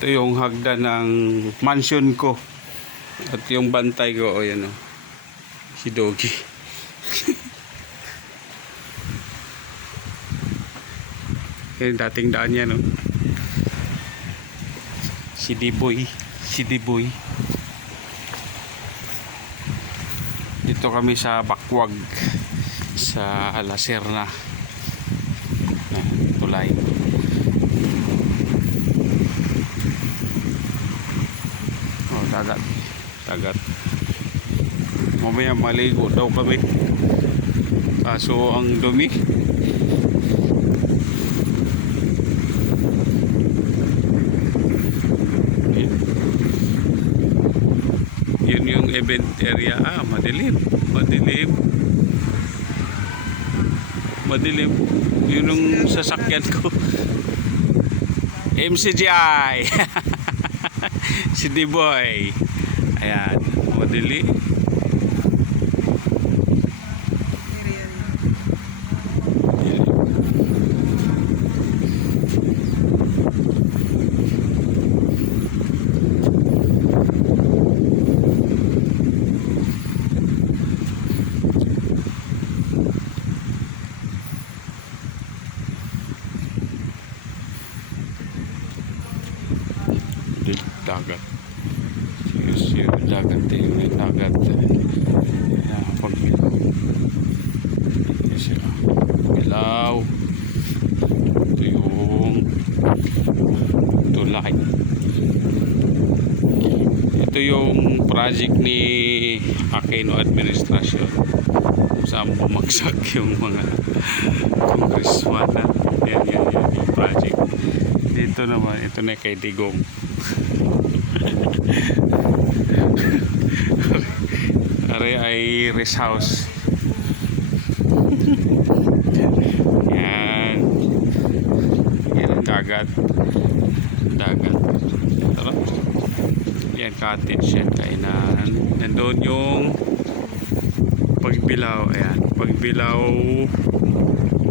Ito yung hagdan ng mansion ko. At yung bantay ko, o yan o. Si Doggy. Yung dating daan yan o. Si Diboy. Si Diboy. Dito kami sa Bakwag. Sa Lacerna. Tulay. Oh, dagat. Dagat. Mamaya maligo daw kami. Kaso ang dumi. Yun yung event area. Madilim. Madilim. Madilim. Yun yung sasakyan ko. MCGI. Si D-Boy. Ayan. Madilim. Dagat. Yung dagat yung dagat. Pagbilaw. Bilaw. Ito yung tulay. Ito yung project ni Aquino Administration. Saan bumagsak yung mga congressman. Yan yung project. Dito naman, ito na kay Digong. Ari ay rest house. Yan. Yan ang dagat. Dagat. Tara. Yan, cottage yan, kainan. Nandun yung Pagbilaw. Ayan. Pagbilaw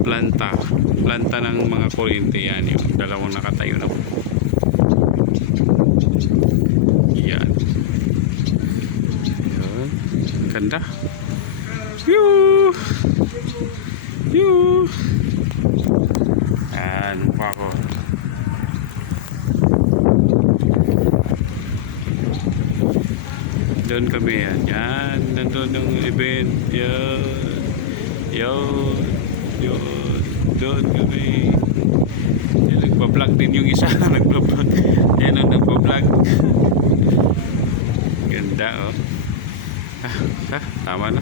planta. Planta ng mga kuryente. Yan yung dalawang nakatayo na po. Yan. Yan. Ganda. Yoo! Yoo! Yan, mukha ko. Doon kami yan. Yan. Nandun yung event. Yan. Yan. Yan. Doon kami. Yan, nagpa-vlog din yung isa. Nagpa-vlog. Yan ang nagpa-vlog. Ganda oh. Tama na.